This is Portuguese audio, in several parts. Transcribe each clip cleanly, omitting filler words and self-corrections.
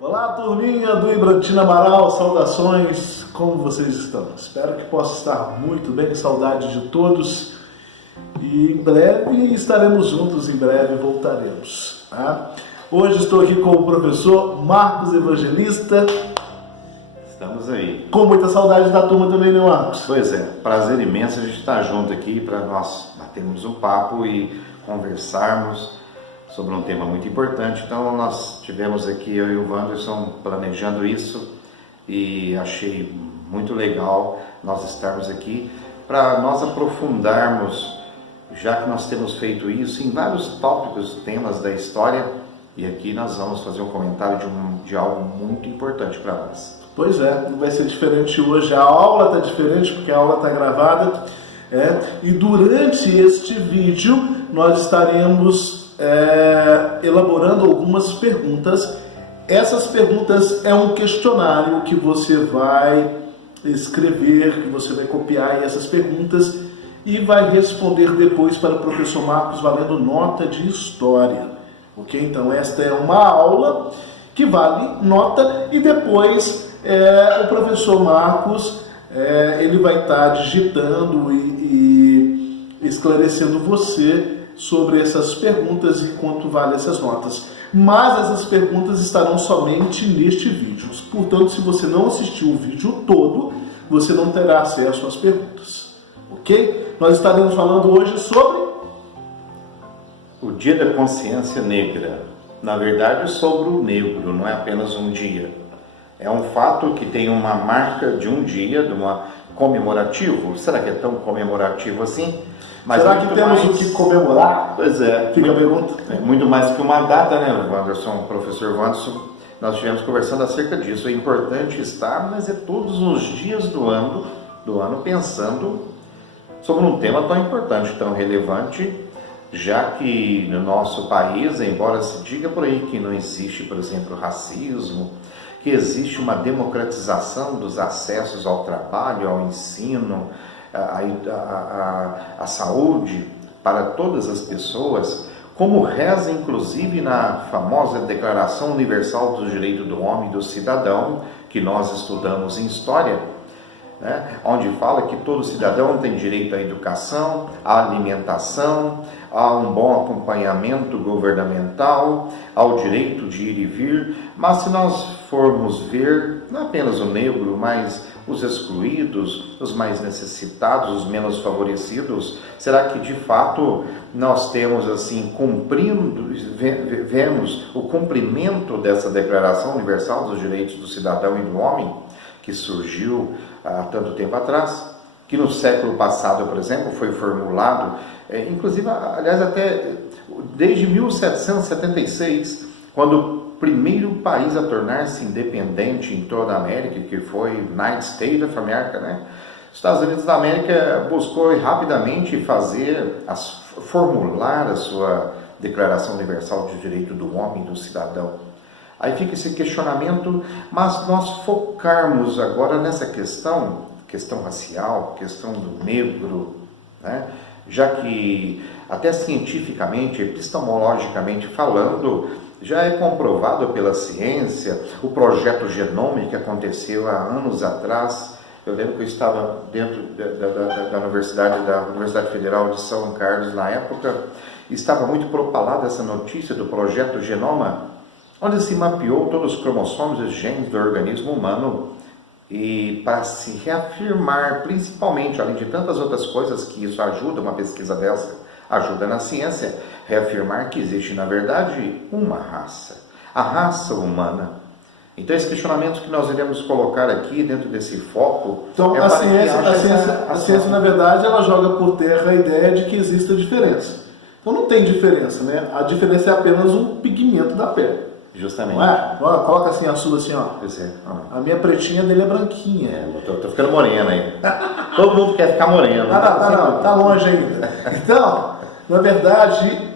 Olá, turminha do Ibrantino Amaral, saudações, como vocês estão? Espero que possa estar muito bem, saudade de todos. E em breve estaremos juntos, em breve voltaremos. Tá? Hoje estou aqui com o professor Marcos Evangelista. Estamos aí. Com muita saudade da turma também, né, Marcos? Pois é, prazer imenso a gente estar junto aqui para nós batermos um papo e conversarmos sobre um tema muito importante. Então nós tivemos aqui, eu e o Wanderson, planejando isso e achei muito legal nós estarmos aqui para nós aprofundarmos, já que nós temos feito isso em vários tópicos, temas da história, e aqui nós vamos fazer um comentário de algo muito importante para nós. Pois é, não vai ser diferente hoje, a aula está diferente porque a aula está gravada, e durante este vídeo nós estaremos elaborando algumas perguntas. Essas perguntas é um questionário que você vai escrever, que você vai copiar essas perguntas e vai responder depois para o professor Marcos valendo nota de história. Ok? Então esta é uma aula que vale nota e depois o professor Marcos ele vai estar digitando e esclarecendo você sobre essas perguntas e quanto vale essas notas. Mas essas perguntas estarão somente neste vídeo. Portanto, se você não assistiu o vídeo todo, você não terá acesso às perguntas. Ok? Nós estaremos falando hoje sobre o Dia da Consciência Negra. Na verdade, sobre o negro, não é apenas um dia. É um fato que tem uma marca de um dia, de uma comemorativo. Será que é tão comemorativo assim? Mas será que temos o que comemorar? Pois é. Fica a pergunta. Muito mais que uma data, né, Wanderson? Professor Wanderson, nós estivemos conversando acerca disso. É importante estar, mas é todos os dias do ano pensando sobre um tema tão importante, tão relevante, já que no nosso país, embora se diga por aí que não existe, por exemplo, racismo, que existe uma democratização dos acessos ao trabalho, ao ensino, à saúde para todas as pessoas, como reza inclusive na famosa Declaração Universal dos Direitos do Homem e do Cidadão, que nós estudamos em História, onde fala que todo cidadão tem direito à educação, à alimentação, a um bom acompanhamento governamental, ao direito de ir e vir. Mas se nós formos ver, não apenas o negro, mas os excluídos, os mais necessitados, os menos favorecidos, será que de fato nós temos assim, vemos o cumprimento dessa Declaração Universal dos Direitos do Cidadão e do Homem, que surgiu há tanto tempo atrás, que no século passado, por exemplo, foi formulado, inclusive, aliás, até desde 1776, quando o primeiro país a tornar-se independente em toda a América, que foi United States of America, né? Os Estados Unidos da América buscou rapidamente formular a sua Declaração Universal de Direito do Homem e do Cidadão. Aí fica esse questionamento, mas nós focarmos agora nessa questão racial, questão do negro, já que até cientificamente, epistemologicamente falando, já é comprovado pela ciência, o projeto genômico que aconteceu há anos atrás. Eu lembro que eu estava dentro da Universidade Federal de São Carlos na época, e estava muito propalada essa notícia do projeto Genoma, onde se mapeou todos os cromossomos e os genes do organismo humano, e para se reafirmar, principalmente, além de tantas outras coisas que isso ajuda, uma pesquisa dessa ajuda na ciência, reafirmar que existe, na verdade, uma raça, a raça humana. Então, esse questionamento que nós iremos colocar aqui dentro desse foco... Então, a ciência, na verdade, ela joga por terra a ideia de que existe a diferença. Então, não tem diferença, né? A diferença é apenas um pigmento da pele. Justamente. Não é? Coloca assim a sua assim, ó. A minha pretinha dele é branquinha. Tô ficando morena aí. Todo mundo quer ficar moreno. Tá longe ainda. Então, na verdade,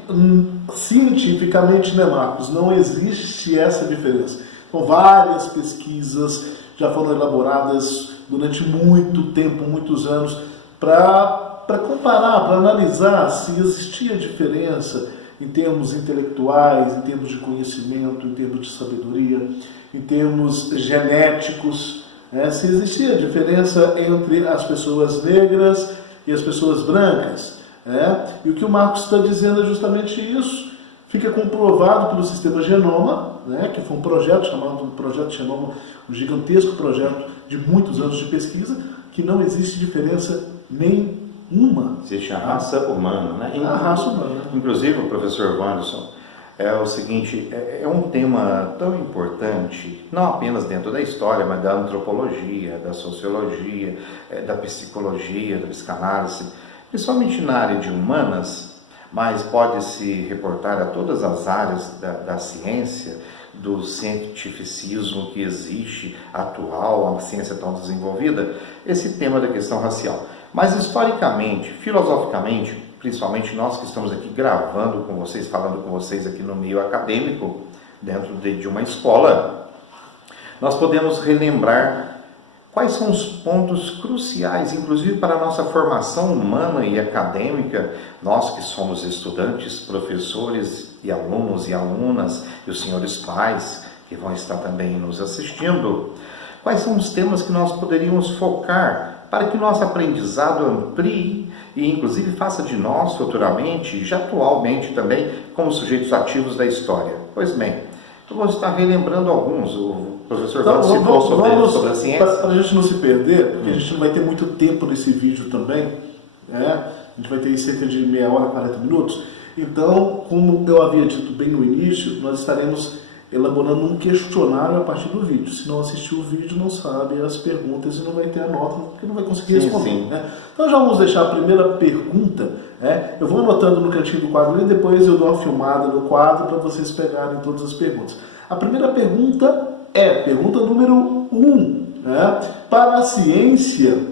cientificamente, né, Marcos, não existe essa diferença. Então, várias pesquisas já foram elaboradas durante muito tempo, muitos anos, para comparar, para analisar se existia diferença em termos intelectuais, em termos de conhecimento, em termos de sabedoria, em termos genéticos, né? Se existia diferença entre as pessoas negras e as pessoas brancas, né? E o que o Marcos está dizendo é justamente isso. Fica comprovado pelo sistema Genoma, né? Que foi um projeto chamado Projeto Genoma, um gigantesco projeto de muitos anos de pesquisa, que não existe diferença nenhuma. Existe a raça humana, né? A raça humana. Inclusive, o professor Wanderson, é o seguinte, é um tema tão importante, não apenas dentro da história, mas da antropologia, da sociologia, da psicologia, da psicanálise, principalmente na área de humanas, mas pode se reportar a todas as áreas da ciência, do cientificismo que existe atual, a ciência tão desenvolvida, esse tema da questão racial. Mas historicamente, filosoficamente, principalmente nós que estamos aqui gravando com vocês, falando com vocês aqui no meio acadêmico, dentro de uma escola, nós podemos relembrar quais são os pontos cruciais, inclusive para a nossa formação humana e acadêmica, nós que somos estudantes, professores e alunos e alunas, e os senhores pais que vão estar também nos assistindo, quais são os temas que nós poderíamos focar para que nosso aprendizado amplie e inclusive faça de nós futuramente, e já atualmente também, como sujeitos ativos da história. Pois bem, eu vou estar relembrando alguns. O professor Vando citou sobre a ciência. Para a gente não se perder, porque a gente não vai ter muito tempo nesse vídeo também, né? A gente vai ter cerca de meia hora, 40 minutos. Então, como eu havia dito bem no início, nós estaremos elaborando um questionário a partir do vídeo. Se não assistiu o vídeo, não sabe as perguntas e não vai ter a nota, porque não vai conseguir responder. Sim. Né? Então já vamos deixar a primeira pergunta. Né? Eu vou anotando no cantinho do quadro e depois eu dou uma filmada no quadro para vocês pegarem todas as perguntas. A primeira pergunta é, pergunta número 1. Né? Para a ciência,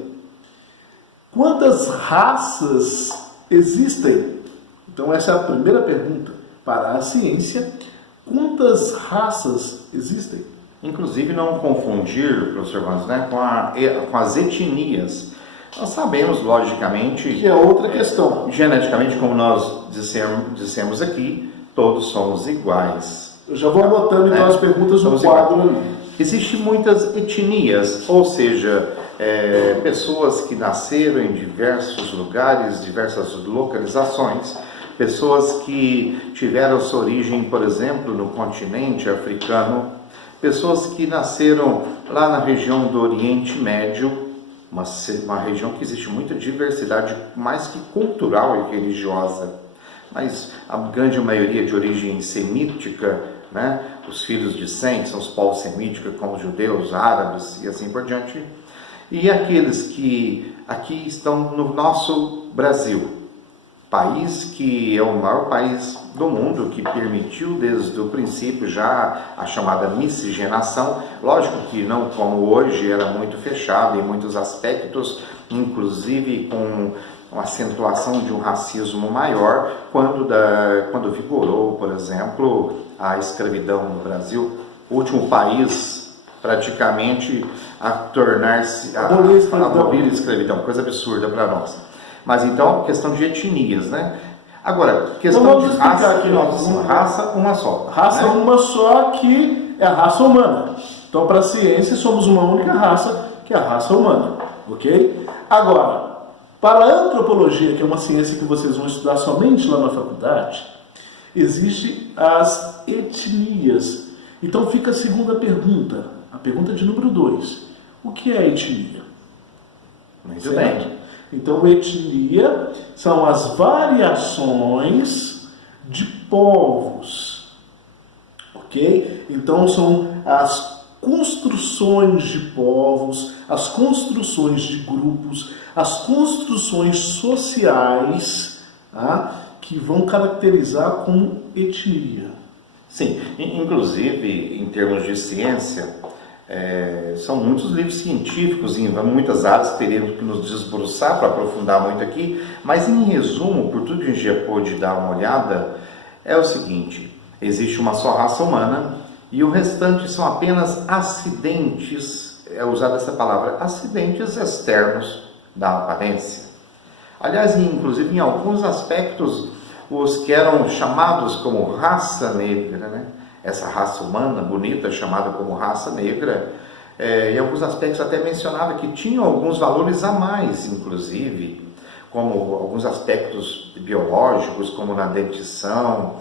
quantas raças existem? Então essa é a primeira pergunta. Para a ciência, quantas raças existem? Inclusive não confundir, professor Vans, né, com as etnias. Nós sabemos, logicamente... Que é outra questão. Geneticamente, como nós dissemos aqui, todos somos iguais. Eu já vou anotando então as perguntas no quadro ali. Existem muitas etnias, ou seja, pessoas que nasceram em diversos lugares, diversas localizações, pessoas que tiveram sua origem, por exemplo, no continente africano, pessoas que nasceram lá na região do Oriente Médio, uma região que existe muita diversidade, mais que cultural e religiosa, mas a grande maioria de origem semítica, né? Os filhos de Sem, que são os povos semíticos, como os judeus, árabes e assim por diante, e aqueles que aqui estão no nosso Brasil, país que é o maior país do mundo, que permitiu desde o princípio já a chamada miscigenação, lógico que não como hoje, era muito fechado em muitos aspectos, inclusive com uma acentuação de um racismo maior, quando vigorou, por exemplo, a escravidão no Brasil, o último país praticamente a tornar-se, a abolir a escravidão, coisa absurda para nós. Mas então, questão de etnias, né? Agora, questão de raça, aqui, raça uma só. Raça uma só, que é a raça humana. Então, para a ciência, somos uma única raça, que é a raça humana. Ok? Agora, para a antropologia, que é uma ciência que vocês vão estudar somente lá na faculdade, existem as etnias. Então, fica a segunda pergunta. A pergunta de número 2. O que é etnia? Muito bem. Então, etnia são as variações de povos, ok? Então, são as construções de povos, as construções de grupos, as construções sociais, tá? Que vão caracterizar como etnia. Sim, inclusive, em termos de ciência, são muitos livros científicos em muitas áreas, teríamos que nos desbruçar para aprofundar muito aqui, mas em resumo, por tudo que a gente já pôde dar uma olhada, é o seguinte: existe uma só raça humana e o restante são apenas acidentes, é usada essa palavra, acidentes externos da aparência. Aliás, inclusive em alguns aspectos, os que eram chamados como raça negra, né? Essa raça humana bonita chamada como raça negra, em alguns aspectos até mencionava que tinham alguns valores a mais, inclusive, como alguns aspectos biológicos, como na dentição,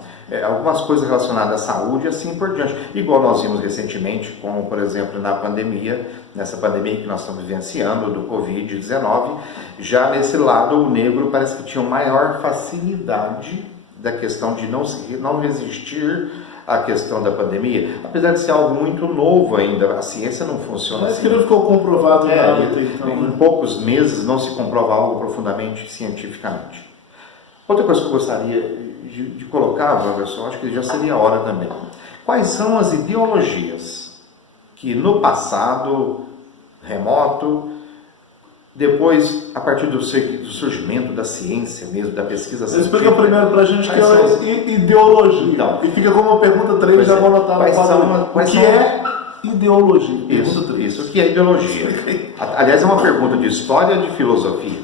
algumas coisas relacionadas à saúde e assim por diante. Igual nós vimos recentemente, como por exemplo na pandemia, nessa pandemia que nós estamos vivenciando do Covid-19, já nesse lado o negro parece que tinha maior facilidade da questão de não resistir à questão da pandemia, apesar de ser algo muito novo ainda, a ciência não funciona Mas assim. que não ficou comprovado nada até então, Em né? poucos meses não se comprova algo profundamente cientificamente. Outra coisa que eu gostaria de colocar, Wanderson, acho que já seria a hora também. Quais são as ideologias que no passado remoto, depois, a partir do surgimento da ciência mesmo, da pesquisa científica... Explica primeiro pra gente que é ideologia. Então, e fica como uma pergunta 3, já vou anotar no quadro. O que é ideologia? Isso, o que é ideologia? Aliás, é uma pergunta de história e de filosofia.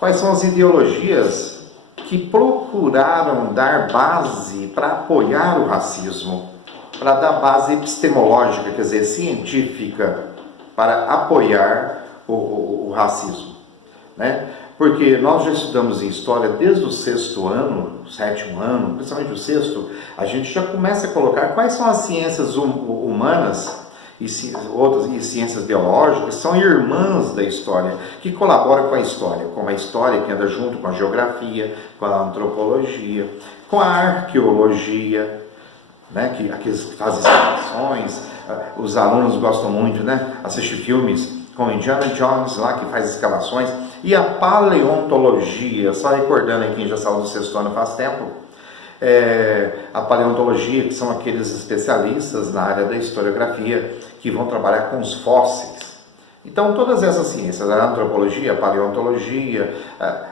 Quais são as ideologias que procuraram dar base para apoiar o racismo, para dar base epistemológica, quer dizer, científica, para apoiar o racismo, né? Porque nós já estudamos em história desde o 6º ano, 7º ano, principalmente o 6º, a gente já começa a colocar quais são as ciências humanas e ciências biológicas, são irmãs da história, que colaboram com a história, como a história que anda junto com a geografia, com a antropologia, com a arqueologia, né, aqueles que fazem escavações. Os alunos gostam muito, né, assistir filmes com Indiana Jones lá, que faz escavações, e a paleontologia, só recordando aí quem já saiu do 6º ano faz tempo, a paleontologia, que são aqueles especialistas na área da historiografia que vão trabalhar com os fósseis. Então, todas essas ciências, a antropologia, a paleontologia,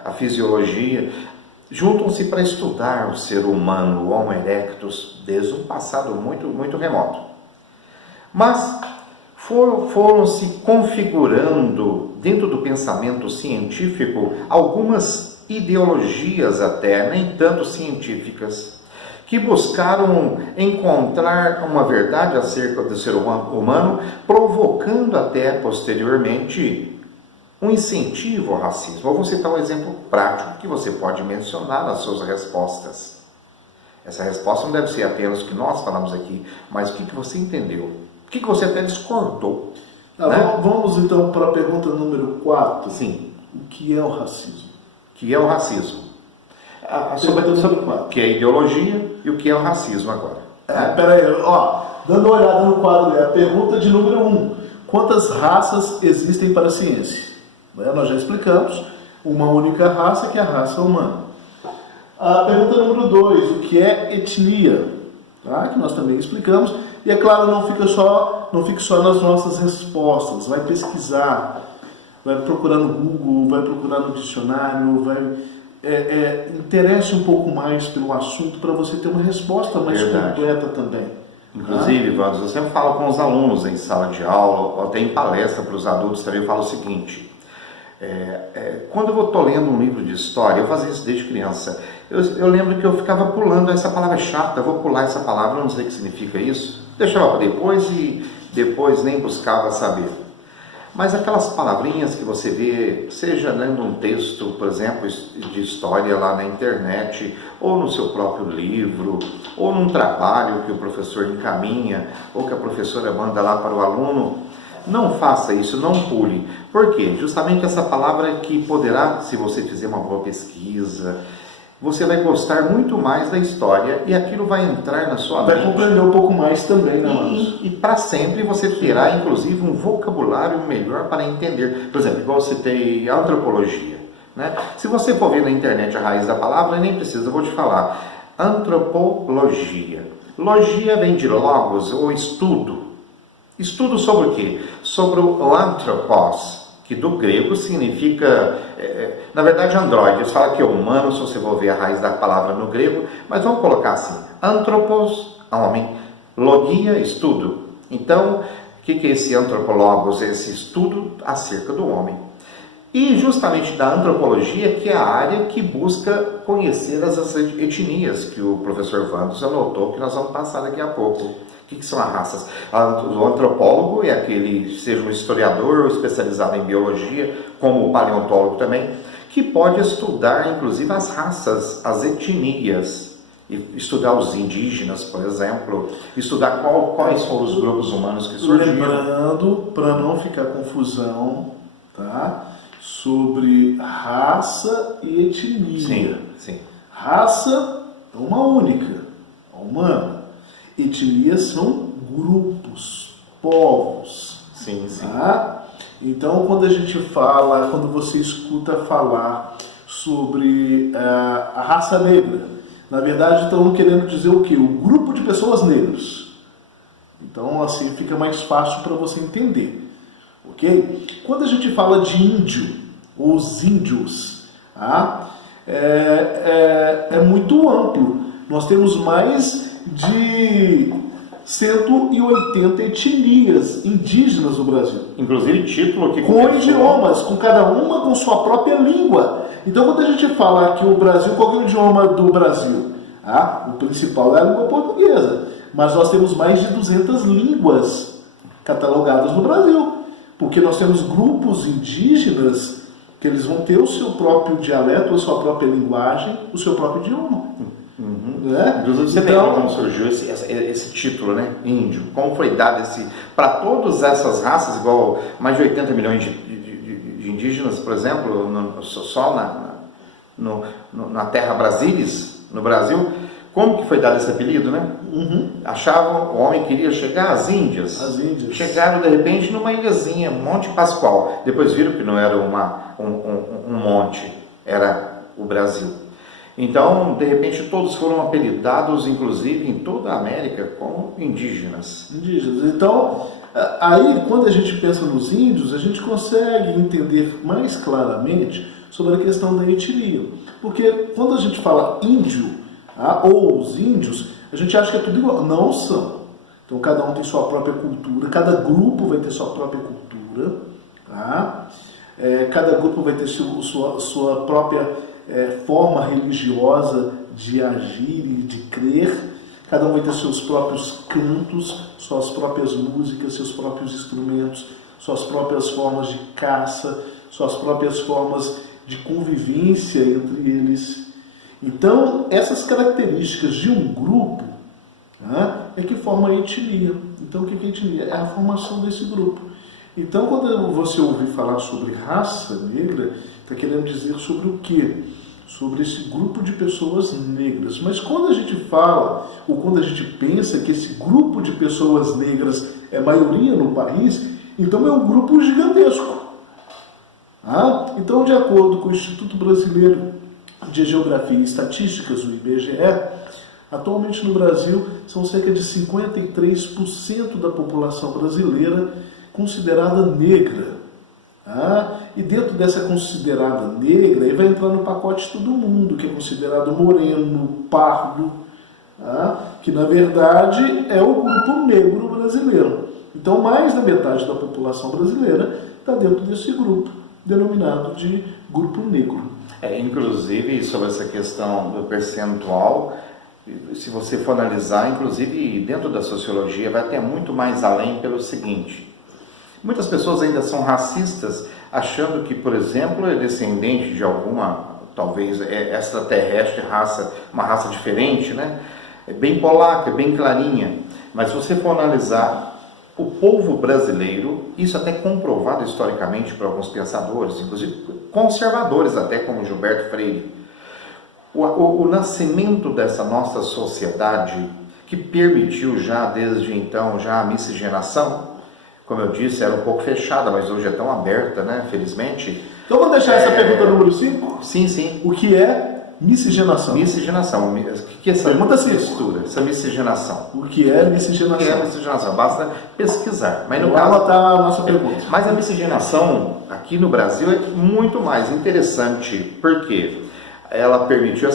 a fisiologia, juntam-se para estudar o ser humano, o Homo erectus, desde um passado muito, muito remoto. Mas foram se configurando dentro do pensamento científico algumas ideologias até, nem tanto científicas, que buscaram encontrar uma verdade acerca do ser humano, provocando até posteriormente um incentivo ao racismo. Eu vou citar um exemplo prático que você pode mencionar nas suas respostas. Essa resposta não deve ser apenas o que nós falamos aqui, mas o que você entendeu, o que você até discordou. Né? Vamos então para a pergunta número 4. Sim. O que é o racismo? O que é o racismo? Sobre o que é ideologia e o que é o racismo agora. Peraí, dando uma olhada no quadro, a pergunta de número 1. Quantas raças existem para a ciência? Nós já explicamos, uma única raça, que é a raça humana. A pergunta número 2, o que é etnia? Que nós também explicamos. E é claro, não fique só nas nossas respostas, vai pesquisar, vai procurar no Google, vai procurar no dicionário, interesse um pouco mais pelo assunto para você ter uma resposta mais completa também. Inclusive, Wander, eu sempre falo com os alunos em sala de aula, ou até em palestra para os adultos também, eu falo o seguinte: quando eu estou lendo um livro de história, eu fazia isso desde criança, eu lembro que eu ficava pulando essa palavra chata, vou pular essa palavra, não sei o que significa isso, deixava para depois e depois nem buscava saber. Mas aquelas palavrinhas que você vê, seja lendo um texto, por exemplo, de história lá na internet, ou no seu próprio livro, ou num trabalho que o professor encaminha, ou que a professora manda lá para o aluno, não faça isso, não pule. Por quê? Justamente essa palavra que poderá, se você fizer uma boa pesquisa, você vai gostar muito mais da história e aquilo vai entrar na sua mente. Vai compreender um pouco mais também, né, Marcos? E para sempre você terá, inclusive, um vocabulário melhor para entender. Por exemplo, igual eu citei a antropologia, né? Se você for ver na internet a raiz da palavra, nem precisa, eu vou te falar. Antropologia. Logia vem de logos, ou estudo. Estudo sobre o quê? Sobre o anthropos, que do grego significa, na verdade, androide. Eles falam que é humano, se você for ver a raiz da palavra no grego, mas vamos colocar assim: anthropos, homem, logia, estudo. Então, o que é esse antropologos? Esse estudo acerca do homem. E justamente da antropologia, que é a área que busca conhecer as etnias, que o professor Vandos anotou, que nós vamos passar daqui a pouco. O que são as raças? O antropólogo é aquele, seja um historiador ou especializado em biologia, como o paleontólogo também, que pode estudar inclusive as raças, as etnias, estudar os indígenas, por exemplo, estudar quais foram os grupos humanos que surgiram. Lembrando, para não ficar confusão, tá? Sobre raça e etnia. Sim, sim. Raça é uma única, a humana. Etnias são grupos, povos. Sim, sim. Tá? Então, quando a gente fala, quando você escuta falar sobre a raça negra, na verdade estão querendo dizer o quê? O grupo de pessoas negras. Então, assim, fica mais fácil para você entender. Ok? Quando a gente fala de índio, ou os índios, tá? É muito amplo. Nós temos mais de 180 etnias indígenas no Brasil. Inclusive título que com idiomas, com cada uma com sua própria língua. Então, quando a gente fala que o Brasil, qual é o idioma do Brasil? O principal é a língua portuguesa. Mas nós temos mais de 200 línguas catalogadas no Brasil. Porque nós temos grupos indígenas que eles vão ter o seu próprio dialeto, a sua própria linguagem, o seu próprio idioma. Né? Inclusive, você lembra como surgiu esse título, né? Índio? Como foi dado para todas essas raças, igual mais de 80 milhões de indígenas, por exemplo, só na terra Brasilis, no Brasil, como que foi dado esse apelido, né? Achavam, o homem queria chegar às Índias. As Índias. Chegaram, de repente, numa ilhazinha, Monte Pascoal. Depois viram que não era um monte, era o Brasil. Então, de repente, todos foram apelidados, inclusive, em toda a América, como indígenas. Então, aí, quando a gente pensa nos índios, a gente consegue entender mais claramente sobre a questão da etnia. Porque quando a gente fala índio, ou os índios, a gente acha que é tudo igual. Não são. Então, cada um tem sua própria cultura, cada grupo vai ter sua própria cultura, tá? Cada grupo vai ter sua própria forma religiosa de agir e de crer. Cada um vai ter seus próprios cantos, suas próprias músicas, seus próprios instrumentos, suas próprias formas de caça, suas próprias formas de convivência entre eles. Então, essas características de um grupo, né, é que formam a etnia. Então, o que é etnia? É a formação desse grupo. Então, quando você ouvir falar sobre raça negra, está querendo dizer sobre o quê? Sobre esse grupo de pessoas negras. Mas quando a gente fala, ou quando a gente pensa que esse grupo de pessoas negras é maioria no país, então é um grupo gigantesco. Então, de acordo com o Instituto Brasileiro de Geografia e Estatísticas, o IBGE, atualmente no Brasil são cerca de 53% da população brasileira considerada negra. E dentro dessa considerada negra, aí vai entrar no pacote todo mundo, que é considerado moreno, pardo, que na verdade é o grupo negro brasileiro. Então, mais da metade da população brasileira está dentro desse grupo, denominado de grupo negro. Inclusive, sobre essa questão do percentual, se você for analisar, inclusive dentro da sociologia, vai até muito mais além pelo seguinte: muitas pessoas ainda são racistas, achando que, por exemplo, é descendente de alguma, talvez extraterrestre, uma raça diferente, né? É bem polaca, é bem clarinha. Mas se você for analisar o povo brasileiro, isso até comprovado historicamente por alguns pensadores, inclusive conservadores até, como Gilberto Freire, o nascimento dessa nossa sociedade, que permitiu já desde então já a miscigenação, como eu disse, era um pouco fechada, mas hoje é tão aberta, né? Felizmente. Então vamos deixar essa pergunta número 5? Sim, sim. O que é miscigenação? Miscigenação. O que é essa mistura, essa miscigenação? O que é miscigenação? O que é miscigenação? Basta pesquisar. Mas no caso, caso, anotar a nossa pergunta. Mas a miscigenação aqui no Brasil é muito mais interessante, porque ela permitiu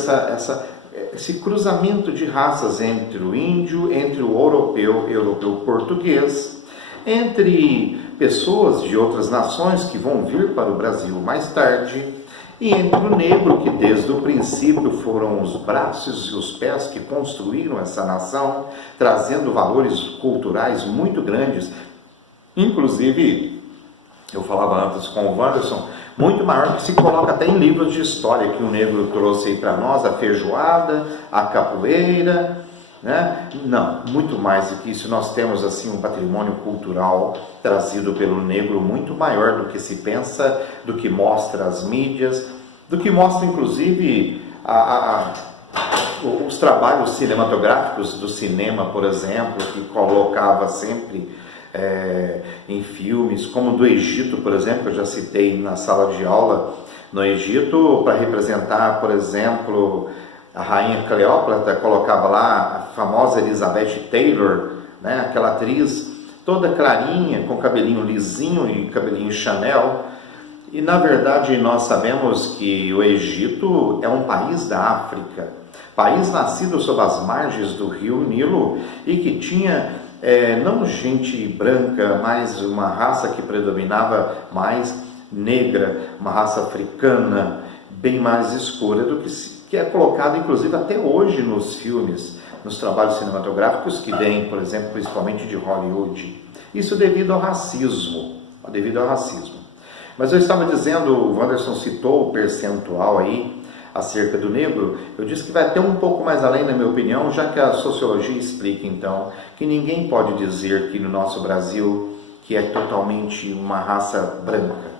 esse cruzamento de raças entre o índio, entre o europeu português, entre pessoas de outras nações que vão vir para o Brasil mais tarde, e entre o negro, que desde o princípio foram os braços e os pés que construíram essa nação, trazendo valores culturais muito grandes, inclusive, eu falava antes com o Wanderson, muito maior que se coloca até em livros de história, que o negro trouxe aí para nós, a feijoada, a capoeira, né? Não, muito mais do que isso. Nós temos assim um patrimônio cultural trazido pelo negro muito maior do que se pensa, do que mostra as mídias, do que mostra inclusive os trabalhos cinematográficos do cinema, por exemplo, que colocava sempre em filmes, como do Egito, por exemplo, que eu já citei na sala de aula. No Egito, para representar, por exemplo, a rainha Cleópatra, colocava lá a famosa Elizabeth Taylor, né? Aquela atriz toda clarinha, com cabelinho lisinho e cabelinho Chanel. E na verdade nós sabemos que o Egito é um país da África, país nascido sob as margens do rio Nilo, e que tinha não gente branca, mas uma raça que predominava mais negra, uma raça africana, bem mais escura do que é colocado inclusive até hoje nos filmes, nos trabalhos cinematográficos que vêm, por exemplo, principalmente de Hollywood. Isso devido ao racismo, Mas eu estava dizendo, o Wanderson citou o percentual aí acerca do negro. Eu disse que vai até um pouco mais além, na minha opinião, já que a sociologia explica então que ninguém pode dizer que no nosso Brasil que é totalmente uma raça branca,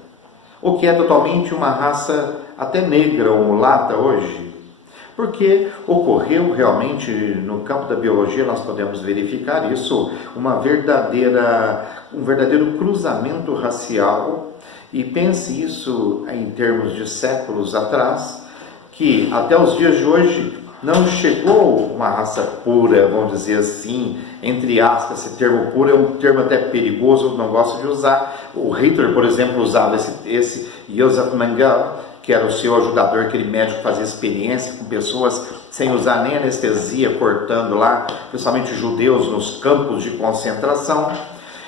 ou que é totalmente uma raça até negra ou mulata hoje, porque ocorreu realmente no campo da biologia, nós podemos verificar isso, um verdadeiro cruzamento racial. E pense isso em termos de séculos atrás, que até os dias de hoje não chegou uma raça pura, vamos dizer assim, entre aspas. Esse termo puro é um termo até perigoso, eu não gosto de usar. O Hitler, por exemplo, usava esse Josef Mengele, que era o seu ajudador, aquele médico que fazia experiência com pessoas sem usar nem anestesia, cortando lá, principalmente judeus nos campos de concentração.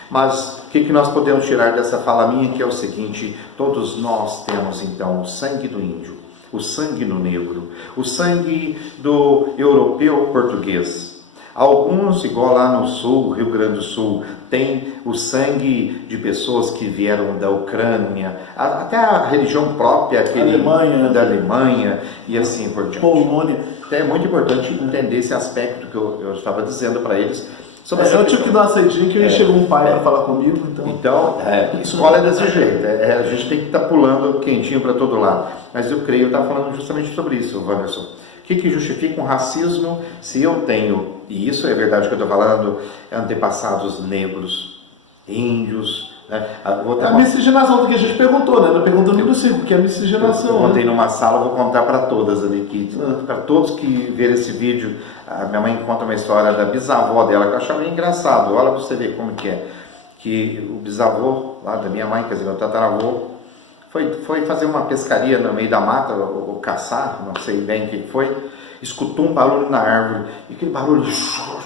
Mas o que nós podemos tirar dessa fala minha, que é o seguinte: todos nós temos então o sangue do índio, o sangue do negro, o sangue do europeu português. Alguns, igual lá no sul, Rio Grande do Sul, tem o sangue de pessoas que vieram da Ucrânia, até a religião própria da Alemanha e assim por diante. Polônia. É muito importante entender esse aspecto que eu estava dizendo para eles. Eu tive que dar uma saidinha, que chegou um pai para falar comigo. Então, escola é desse jeito, a gente tem que estar pulando quentinho para todo lado. Mas eu creio, eu estava falando justamente sobre isso, Wanderson. O que justifica um racismo se eu tenho, e isso é verdade que eu estou falando, antepassados negros, índios, né? A miscigenação que a gente perguntou, né? Na pergunta número 5, que é a miscigenação. Eu contei numa sala, vou contar para todas ali, para todos que verem esse vídeo. A minha mãe conta uma história da bisavó dela, que eu achava engraçado. Olha para você ver como que é. Que o bisavô lá da minha mãe, quer dizer, meu tataravô, foi fazer uma pescaria no meio da mata, ou caçar, não sei bem o que foi. Escutou um barulho na árvore, e aquele barulho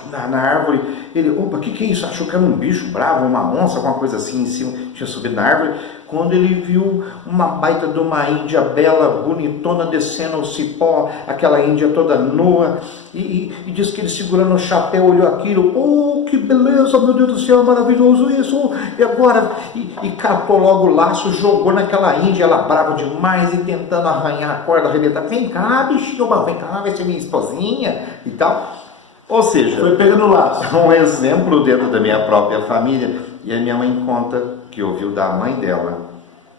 na árvore, ele, opa, o que é isso? Achou que era um bicho bravo, uma onça, alguma coisa assim em cima, tinha subido na árvore. Quando ele viu uma baita de uma índia bela, bonitona, descendo o cipó, aquela índia toda nua, e disse que ele segurando o chapéu, olhou aquilo, oh, que beleza, meu Deus do céu, maravilhoso isso, e agora, e catou logo o laço, jogou naquela índia, ela brava demais, e tentando arranhar a corda, arrebentar, vem cá, bichinho, vem cá, vai ser minha esposinha, e tal. Ou seja, foi pegando o laço. Um exemplo dentro da minha própria família. E a minha mãe conta que ouviu da mãe dela,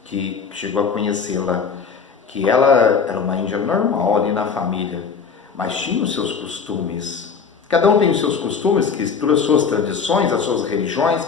que chegou a conhecê-la, que ela era uma índia normal ali na família, mas tinha os seus costumes. Cada um tem os seus costumes, que as suas tradições, as suas religiões,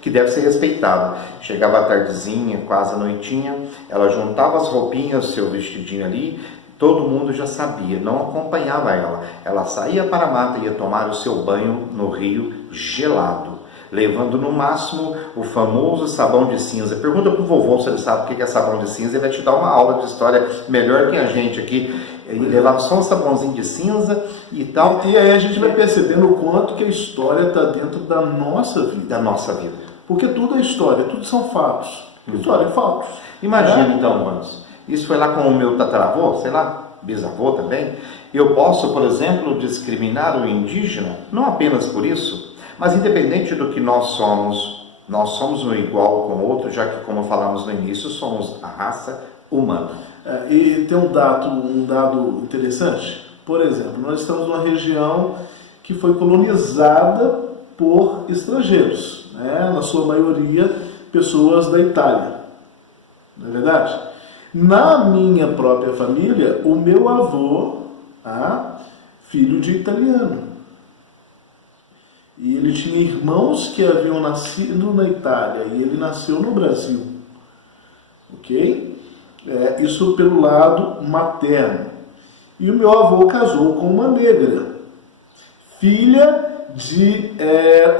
que deve ser respeitado. Chegava a tardezinha, quase a noitinha, ela juntava as roupinhas, seu vestidinho ali. Todo mundo já sabia, não acompanhava ela. Ela saía para a mata e ia tomar o seu banho no rio gelado, levando no máximo o famoso sabão de cinza. Pergunta para o vovô se ele sabe o que é sabão de cinza, ele vai te dar uma aula de história melhor que a gente aqui. Ele levava só um sabãozinho de cinza e tal. E aí a gente vai percebendo o quanto que a história está dentro da nossa vida. Da nossa vida. Porque tudo é história, tudo são fatos. História é fatos. Imagina então, Vamos, isso foi lá com o meu tataravô, sei lá, bisavô também. Eu posso, por exemplo, discriminar o indígena, não apenas por isso, mas independente do que nós somos um igual com o outro, já que, como falamos no início, somos a raça humana. E tem um dado interessante. Por exemplo, nós estamos numa região que foi colonizada por estrangeiros, né? Na sua maioria, pessoas da Itália. Não é verdade? Na minha própria família, o meu avô, filho de italiano. E ele tinha irmãos que haviam nascido na Itália e ele nasceu no Brasil. Ok? Isso pelo lado materno. E o meu avô casou com uma negra, filha de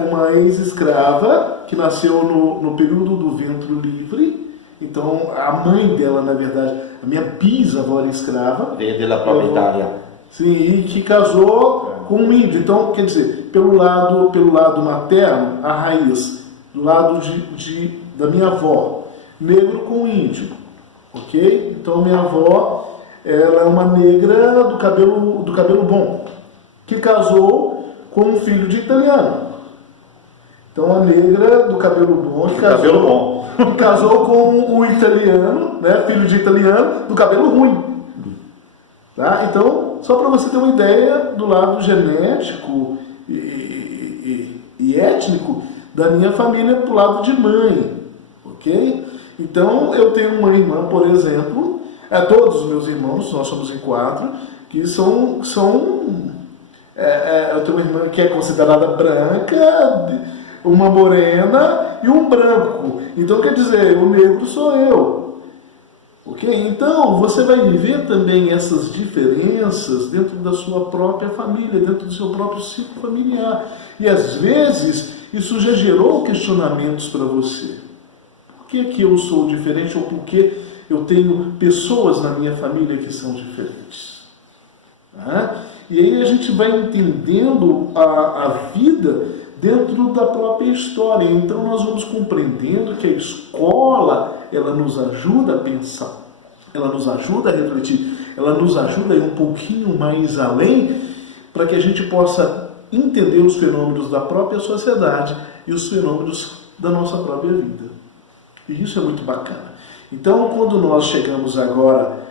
uma ex-escrava que nasceu no período do ventre livre. Então, a mãe dela, na verdade, a minha bisavó era escrava. Veio da própria Itália. Sim, e que casou com um índio. Então, quer dizer, pelo lado materno, a raiz, do lado da minha avó, negro com índio. Ok? Então, minha avó, ela é uma negra do cabelo bom, que casou com um filho de italiano. Então, a negra do cabelo bom que casou com o italiano, né, filho de italiano, do cabelo ruim. Tá? Então, só para você ter uma ideia do lado genético e étnico da minha família pro lado de mãe. Ok? Então, eu tenho uma irmã, por exemplo, todos os meus irmãos, nós somos em 4, que são eu tenho uma irmã que é considerada branca, uma morena e um branco. Então, quer dizer, o negro sou eu. Ok? Então, você vai viver também essas diferenças dentro da sua própria família, dentro do seu próprio ciclo familiar. E, às vezes, isso já gerou questionamentos para você. Por que eu sou diferente ou por que eu tenho pessoas na minha família que são diferentes? E aí a gente vai entendendo a vida dentro da própria história. Então nós vamos compreendendo que a escola, ela nos ajuda a pensar, ela nos ajuda a refletir, ela nos ajuda a ir um pouquinho mais além para que a gente possa entender os fenômenos da própria sociedade e os fenômenos da nossa própria vida. E isso é muito bacana. Então, quando nós chegamos agora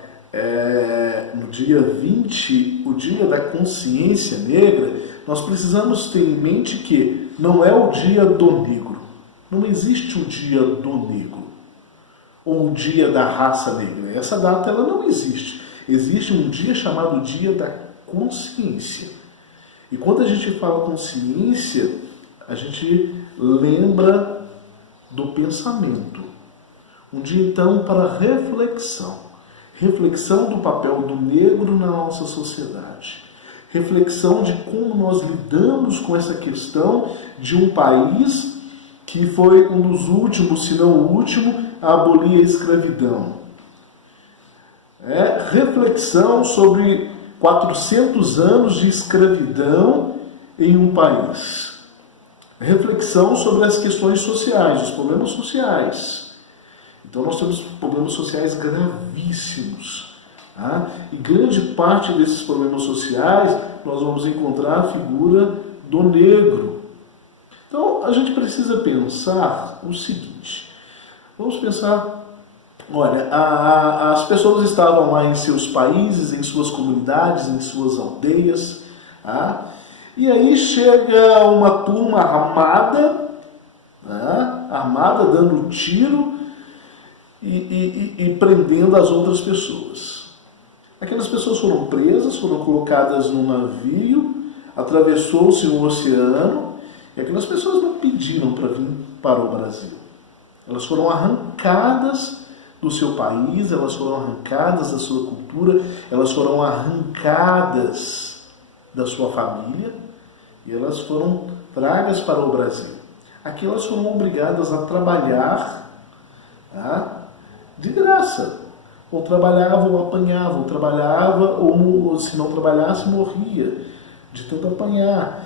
no dia 20, o dia da consciência negra, nós precisamos ter em mente que não é o dia do negro. Não existe o dia do negro. Ou o dia da raça negra. Essa data ela não existe. Existe um dia chamado dia da consciência. E quando a gente fala consciência, a gente lembra do pensamento. Um dia então para reflexão. Reflexão do papel do negro na nossa sociedade. Reflexão de como nós lidamos com essa questão de um país que foi um dos últimos, se não o último, a abolir a escravidão. Reflexão sobre 400 anos de escravidão em um país. Reflexão sobre as questões sociais, os problemas sociais. Então nós temos problemas sociais gravíssimos. E grande parte desses problemas sociais nós vamos encontrar a figura do negro. Então a gente precisa pensar o seguinte. Vamos pensar, olha, as pessoas estavam lá em seus países, em suas comunidades, em suas aldeias. E aí chega uma turma armada, dando tiro, e prendendo as outras pessoas. Aquelas pessoas foram presas, foram colocadas num navio, atravessou-se um oceano, e aquelas pessoas não pediram para vir para o Brasil. Elas foram arrancadas do seu país, elas foram arrancadas da sua cultura, elas foram arrancadas da sua família, e elas foram tragas para o Brasil. Aqui elas foram obrigadas a trabalhar de graça. Ou trabalhava ou apanhava, ou se não trabalhasse, morria de tanto apanhar.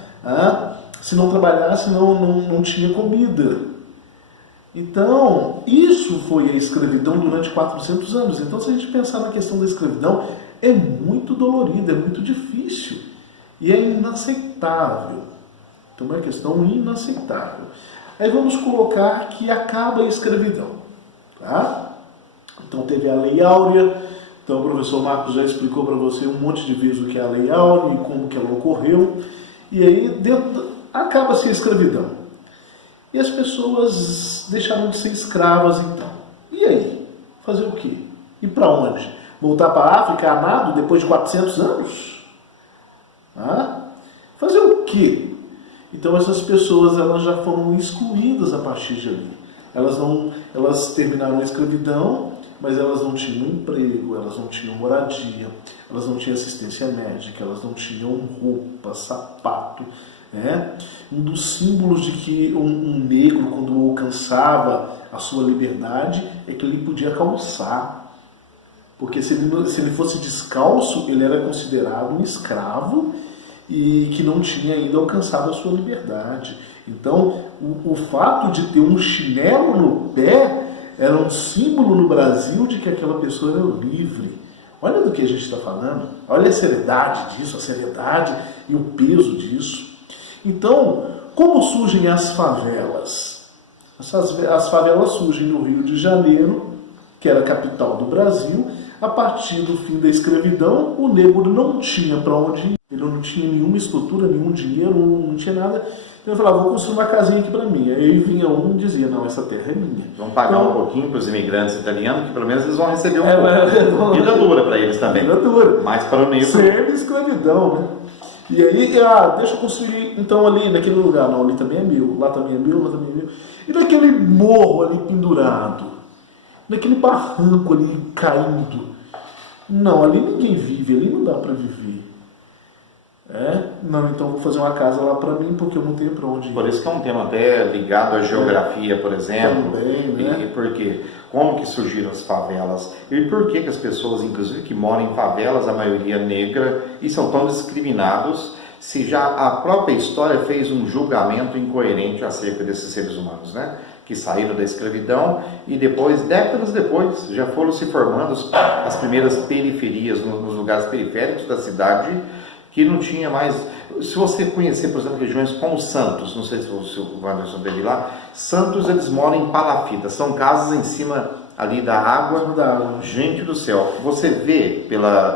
Se não trabalhasse, não tinha comida. Então, isso foi a escravidão durante 400 anos. Então, se a gente pensar na questão da escravidão, é muito dolorido, é muito difícil e é inaceitável. Então, é uma questão inaceitável. Aí vamos colocar que acaba a escravidão. Tá? Então, teve a Lei Áurea. Então, o professor Marcos já explicou para você um monte de vezes o que é a Lei Áurea e como que ela ocorreu. E aí, acaba-se a escravidão. E as pessoas deixaram de ser escravas, então. E aí? Fazer o quê? Ir para onde? Voltar para a África a nado depois de 400 anos? Fazer o quê? Então essas pessoas elas já foram excluídas a partir de ali. Elas terminaram a escravidão, mas elas não tinham emprego, elas não tinham moradia, elas não tinham assistência médica, elas não tinham roupa, sapato. Um dos símbolos de que um negro, quando alcançava a sua liberdade, é que ele podia calçar. Porque se ele fosse descalço, ele era considerado um escravo e que não tinha ainda alcançado a sua liberdade. Então, o fato de ter um chinelo no pé era um símbolo no Brasil de que aquela pessoa era livre. Olha do que a gente está falando. Olha a seriedade disso, a seriedade e o peso disso. Então, como surgem as favelas? As favelas surgem no Rio de Janeiro, que era a capital do Brasil. A partir do fim da escravidão, o negro não tinha para onde ir, ele não tinha nenhuma estrutura, nenhum dinheiro, não tinha nada. Então ele falava, vou construir uma casinha aqui para mim. Aí vinha um e dizia, não, essa terra é minha. Vamos pagar um pouquinho para os imigrantes italianos, que pelo menos eles vão receber um pouco. Vida dura para eles também. Vida dura. Mas para o negro... Sempre escravidão, né? E aí, deixa eu construir, então, ali naquele lugar. Não, ali também é meu, lá também é meu, lá também é meu. E naquele morro ali pendurado, naquele barranco ali caindo. Não, ali ninguém vive, ali não dá para viver. Não, então vou fazer uma casa lá para mim, porque eu não tenho para onde ir. Por isso que é um tema até ligado à geografia, por exemplo. Também, né? E porque como que surgiram as favelas? E por que as pessoas, inclusive, que moram em favelas, a maioria negra, e são tão discriminados, se já a própria história fez um julgamento incoerente acerca desses seres humanos, né? Que saíram da escravidão e depois, décadas depois, já foram se formando as primeiras periferias, nos lugares periféricos da cidade, que não tinha mais... Se você conhecer, por exemplo, regiões como Santos, não sei se o Wanderson teve lá, Santos, eles moram em palafita, são casas em cima ali da água. Gente do céu, você vê,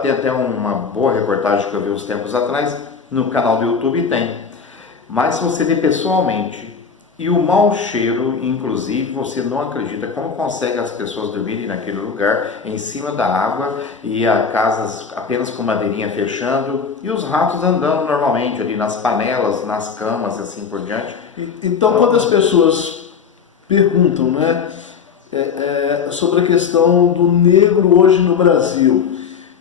tem até uma boa reportagem que eu vi uns tempos atrás, no canal do YouTube tem, mas se você vê pessoalmente, e o mau cheiro, inclusive, você não acredita como consegue as pessoas dormirem naquele lugar, em cima da água, e a casas apenas com madeirinha fechando, e os ratos andando normalmente ali nas panelas, nas camas, assim por diante. Então, quando as pessoas perguntam, né, sobre a questão do negro hoje no Brasil,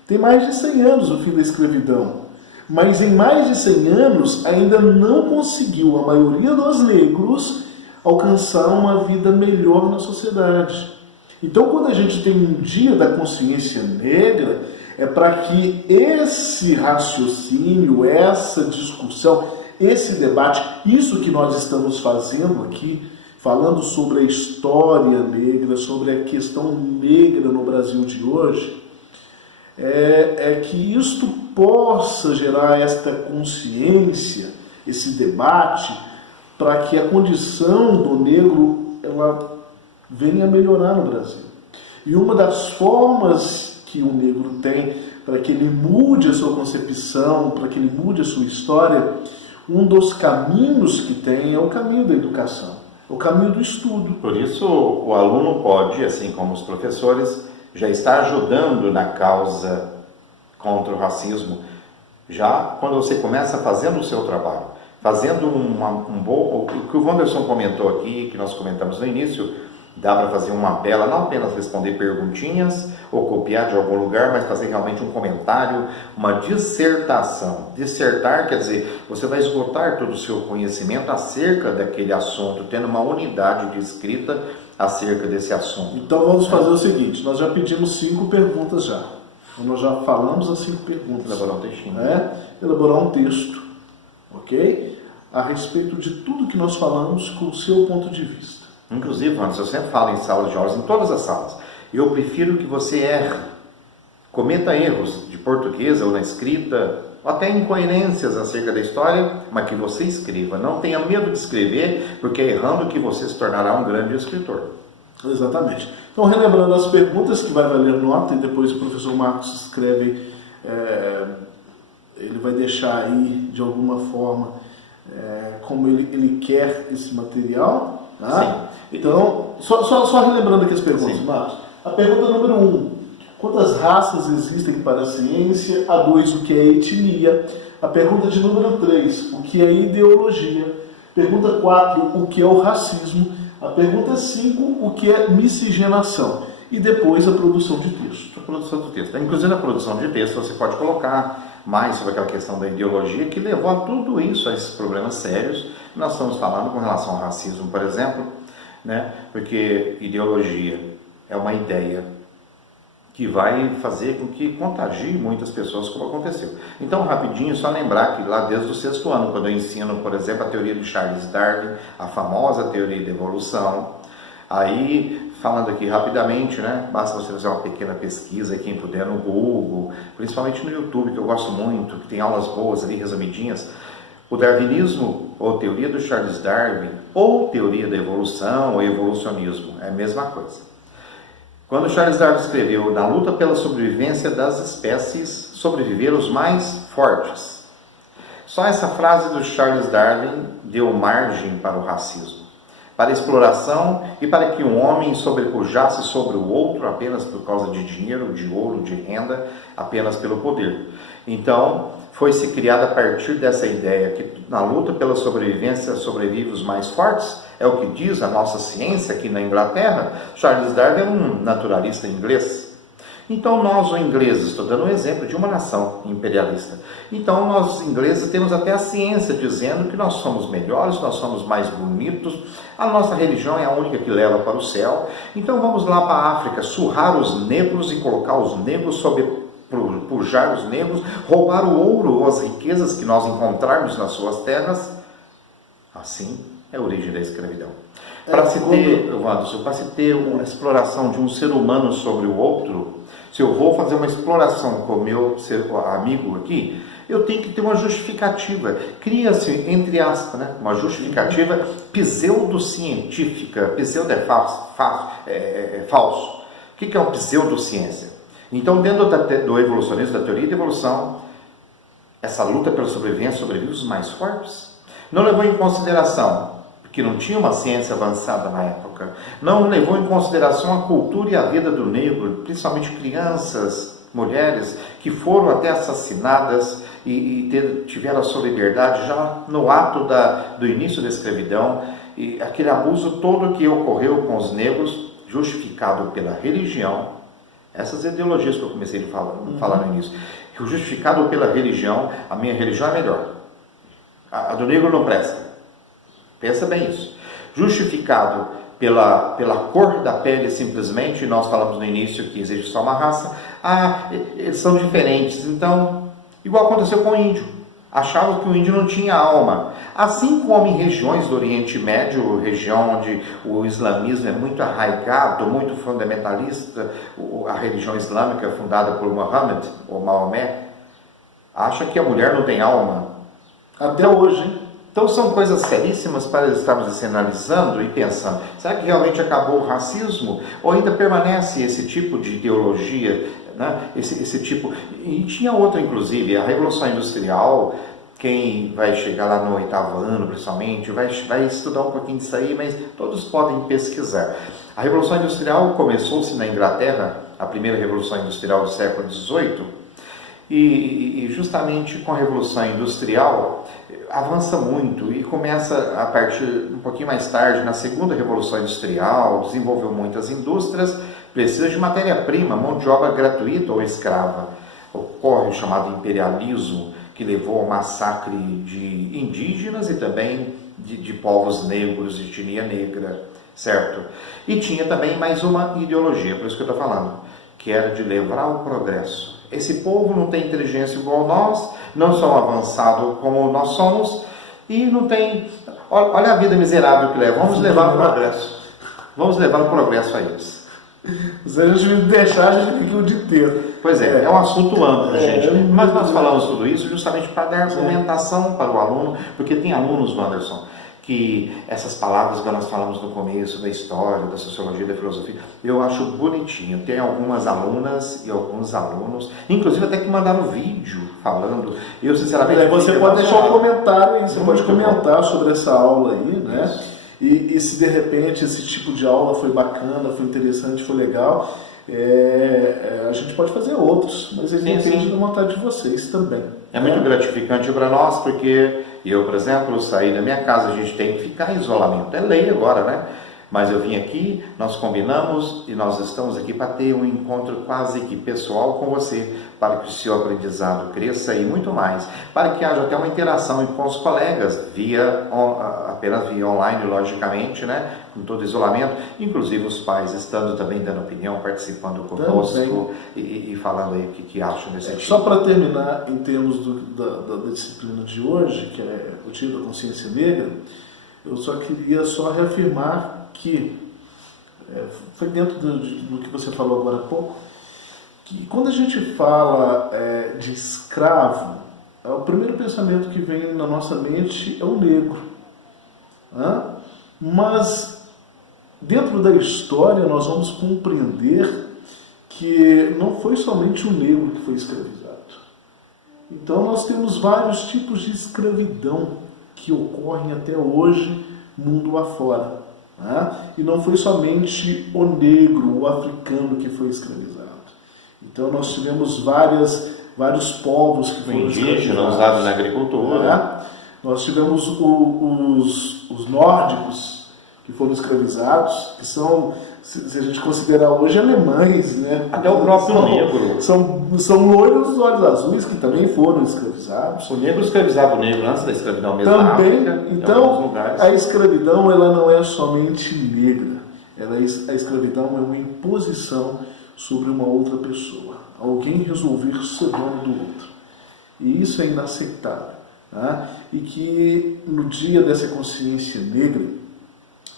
tem mais de 100 anos o fim da escravidão. Mas em mais de 100 anos ainda não conseguiu a maioria dos negros alcançar uma vida melhor na sociedade. Então, quando a gente tem um dia da consciência negra, é para que esse raciocínio, essa discussão, esse debate, isso que nós estamos fazendo aqui, falando sobre a história negra, sobre a questão negra no Brasil de hoje, é que isto possa gerar esta consciência, esse debate, para que a condição do negro ela venha a melhorar no Brasil. E uma das formas que o negro tem para que ele mude a sua concepção, para que ele mude a sua história, um dos caminhos que tem é o caminho da educação, o caminho do estudo. Por isso o aluno pode, assim como os professores, já está ajudando na causa contra o racismo, já quando você começa fazendo o seu trabalho, fazendo um bom... O que o Wanderson comentou aqui, que nós comentamos no início, dá para fazer uma bela, não apenas responder perguntinhas ou copiar de algum lugar, mas fazer realmente um comentário, uma dissertação. Dissertar quer dizer, você vai esgotar todo o seu conhecimento acerca daquele assunto, tendo uma unidade de escrita acerca desse assunto. Então vamos fazer o seguinte, nós já pedimos 5 perguntas já. Nós já falamos as 5 perguntas. Elaborar um textinho. Elaborar um texto, ok? A respeito de tudo que nós falamos com o seu ponto de vista. Inclusive, Anderson, eu sempre falo em salas de aulas, em todas as salas, eu prefiro que você erre, cometa erros de português ou na escrita, ou até incoerências acerca da história, mas que você escreva. Não tenha medo de escrever, porque é errando que você se tornará um grande escritor. Exatamente. Então, relembrando as perguntas, que vai valer nota, e depois o professor Marcos escreve, ele vai deixar aí, de alguma forma, como ele quer esse material. Tá? Sim. Então, só relembrando aqui as perguntas, Sim. Marcos. A pergunta número 1. Quantas raças existem para a ciência? A 2, o que é etnia? A pergunta de número 3, o que é ideologia? Pergunta 4, o que é o racismo? A pergunta 5, o que é miscigenação? E depois a produção de texto. A produção do texto. Inclusive, na produção de texto, você pode colocar mais sobre aquela questão da ideologia que levou a tudo isso, a esses problemas sérios que nós estamos falando com relação ao racismo, por exemplo, né? Porque ideologia é uma ideia que vai fazer com que contagie muitas pessoas, como aconteceu. Então, rapidinho, só lembrar que lá desde o 6º ano, quando eu ensino, por exemplo, a teoria de Charles Darwin, a famosa teoria da evolução, aí, falando aqui rapidamente, né, basta você fazer uma pequena pesquisa, quem puder, no Google, principalmente no YouTube, que eu gosto muito, que tem aulas boas ali, resumidinhas. O darwinismo, ou teoria do Charles Darwin, ou teoria da evolução, ou evolucionismo, é a mesma coisa. Quando Charles Darwin escreveu, na luta pela sobrevivência das espécies, sobreviveram os mais fortes. Só essa frase do Charles Darwin deu margem para o racismo, para a exploração e para que um homem sobrepujasse sobre o outro apenas por causa de dinheiro, de ouro, de renda, apenas pelo poder. Então, foi-se criada a partir dessa ideia que na luta pela sobrevivência sobrevivem os mais fortes. É o que diz a nossa ciência aqui na Inglaterra. Charles Darwin é um naturalista inglês. Então nós, os ingleses, estou dando um exemplo de uma nação imperialista. Então nós, ingleses, temos até a ciência dizendo que nós somos melhores, nós somos mais bonitos, a nossa religião é a única que leva para o céu. Então vamos lá para a África, surrar os negros e colocar os negros pujar os negros, roubar o ouro ou as riquezas que nós encontrarmos nas suas terras. Assim é a origem da escravidão. Para se ter uma exploração de um ser humano sobre o outro, se eu vou fazer uma exploração com o meu amigo aqui, eu tenho que ter uma justificativa. Cria-se, entre aspas, né, uma justificativa pseudocientífica. Pseudo é falso. O que é uma pseudociência? Então, dentro do evolucionismo, da teoria da evolução, essa luta pela sobrevivência sobrevive os mais fortes. Não levou em consideração que não tinha uma ciência avançada na época, não levou em consideração a cultura e a vida do negro, principalmente crianças, mulheres, que foram até assassinadas e tiveram a sua liberdade já no ato do início da escravidão, e aquele abuso todo que ocorreu com os negros, justificado pela religião, essas ideologias que eu comecei a falar no início, justificado pela religião, a minha religião é melhor, a do negro não presta. Pensa bem isso. Justificado pela cor da pele simplesmente, nós falamos no início que existe só uma raça, eles são diferentes. Então, igual aconteceu com o índio. Achavam que o índio não tinha alma. Assim como em regiões do Oriente Médio, região onde o islamismo é muito arraigado, muito fundamentalista, a religião islâmica fundada por Muhammad, ou Maomé, acha que a mulher não tem alma. Até hoje, hein? Então são coisas seríssimas para estarmos assim, analisando e pensando, será que realmente acabou o racismo? Ou ainda permanece esse tipo de ideologia, né? esse tipo... E tinha outra, inclusive, a Revolução Industrial, quem vai chegar lá no 8º ano, principalmente, vai estudar um pouquinho disso aí, mas todos podem pesquisar. A Revolução Industrial começou-se na Inglaterra, a primeira Revolução Industrial do século XVIII, e justamente com a Revolução Industrial avança muito e começa a partir um pouquinho mais tarde, na segunda Revolução Industrial, desenvolveu muitas indústrias, precisa de matéria-prima, mão de obra gratuita ou escrava. Ocorre o chamado imperialismo, que levou ao massacre de indígenas e também de povos negros, de etnia negra, certo? E tinha também mais uma ideologia, por isso que eu estou falando, que era de levar o progresso. Esse povo não tem inteligência igual nós, não são avançados como nós somos, e não tem... Olha a vida miserável que leva, vamos levar o progresso. Vamos levar o progresso a eles. Se a gente deixar, a gente fica o dia inteiro. Pois é um assunto amplo, gente. Mas nós falamos tudo isso justamente para dar argumentação para o aluno, porque tem alunos, Wanderson, que essas palavras que nós falamos no começo, da história, da sociologia, da filosofia, eu acho bonitinho. Tem algumas alunas e alguns alunos, inclusive até que mandaram vídeo falando. Eu, sinceramente... Você pode deixar um comentário aí, você pode Muito comentar sobre essa aula aí, né? Isso. E se de repente esse tipo de aula foi bacana, foi interessante, foi legal, a gente pode fazer outros, mas ele depende da vontade de vocês também. É muito gratificante para nós, porque eu, por exemplo, saí da minha casa, a gente tem que ficar em isolamento, é lei agora, né? Mas eu vim aqui, nós combinamos e nós estamos aqui para ter um encontro quase que pessoal com você, para que o seu aprendizado cresça e muito mais, para que haja até uma interação com os colegas, apenas via online, logicamente, né? Com todo o isolamento, inclusive os pais estando também dando opinião, participando conosco e falando aí o que acham desse tipo. Só para terminar, em termos da disciplina de hoje, que é o Dia da Consciência Negra, eu só queria reafirmar que, foi dentro do que você falou agora há pouco, que quando a gente fala de escravo, o primeiro pensamento que vem na nossa mente é o negro. Né? Mas, dentro da história, nós vamos compreender que não foi somente o negro que foi escravizado. Então, nós temos vários tipos de escravidão que ocorrem até hoje, mundo afora. Né? E não foi somente o negro, o africano que foi escravizado. Então nós tivemos vários povos que foram indígenas usados na agricultura. Nós tivemos os nórdicos que foram escravizados, que são, se a gente considerar hoje, alemães, né? Até o próprio negro. São loiros dos olhos azuis que também foram escravizados. O negro escravizava o negro antes da escravidão mesmo. Também, África, então, a escravidão ela não é somente negra. A escravidão é uma imposição sobre uma outra pessoa. Alguém resolver ser dono do outro. E isso é inaceitável. Tá? E que no dia dessa consciência negra,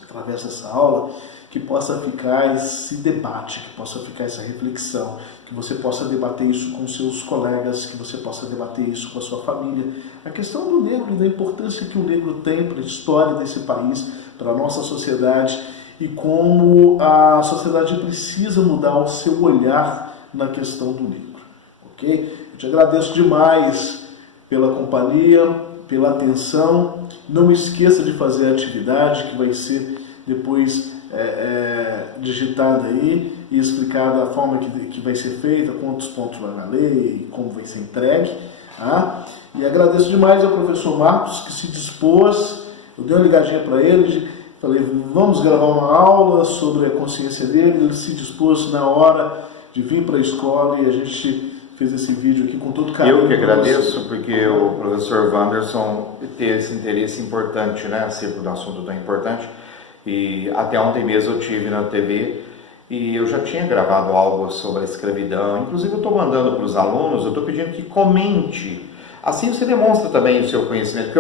através dessa aula, que possa ficar esse debate, que possa ficar essa reflexão, que você possa debater isso com seus colegas, que você possa debater isso com a sua família. A questão do negro e da importância que o negro tem para a história desse país, para a nossa sociedade, e como a sociedade precisa mudar o seu olhar na questão do negro. Ok? Eu te agradeço demais pela companhia, pela atenção. Não esqueça de fazer a atividade que vai ser depois digitada aí e explicada a forma que vai ser feita, quantos pontos vai valer e como vai ser entregue. Tá? E agradeço demais ao professor Marcos, que se dispôs. Eu dei uma ligadinha para ele, falei, vamos gravar uma aula sobre a consciência dele. Ele se dispôs na hora de vir para a escola e a gente fez esse vídeo aqui com todo carinho. Eu que agradeço, porque o professor Wanderson tem esse interesse importante, né, acerca do assunto tão importante. E até ontem mesmo eu tive na TV e eu já tinha gravado algo sobre a escravidão. Inclusive eu estou mandando para os alunos, eu estou pedindo que comente. Assim você demonstra também o seu conhecimento,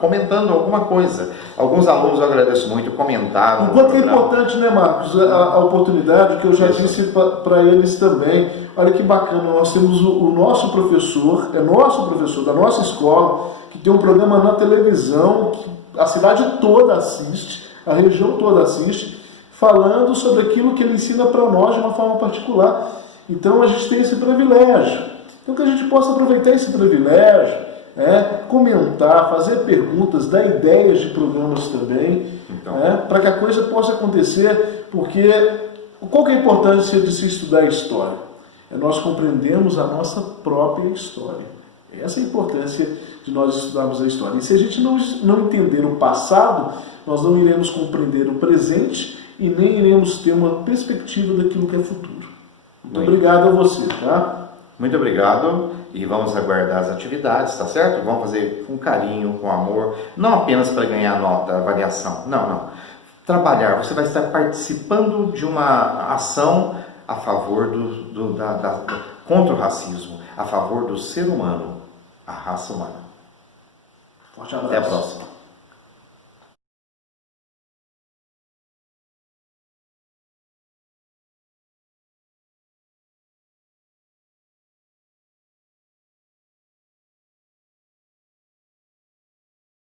comentando alguma coisa. Alguns alunos, eu agradeço muito, comentaram. Enquanto é importante, né, Marcos, a oportunidade que eu já disse para eles também. Olha que bacana, nós temos o nosso professor, nosso professor da nossa escola, que tem um programa na televisão, que a cidade toda assiste, a região toda assiste, falando sobre aquilo que ele ensina para nós de uma forma particular. Então a gente tem esse privilégio. Então que a gente possa aproveitar esse privilégio, comentar, fazer perguntas, dar ideias de programas também, para que a coisa possa acontecer, porque qual que é a importância de se estudar a história? Nós compreendemos a nossa própria história. Essa é a importância de nós estudarmos a história. E se a gente não entender o passado, nós não iremos compreender o presente e nem iremos ter uma perspectiva daquilo que é futuro. Muito obrigado a você, tá? Muito obrigado e vamos aguardar as atividades, tá certo? Vamos fazer com carinho, com amor, não apenas para ganhar nota, avaliação, não. Trabalhar, você vai estar participando de uma ação a favor contra o racismo, a favor do ser humano, a raça humana. Forte abraço. Até a próxima.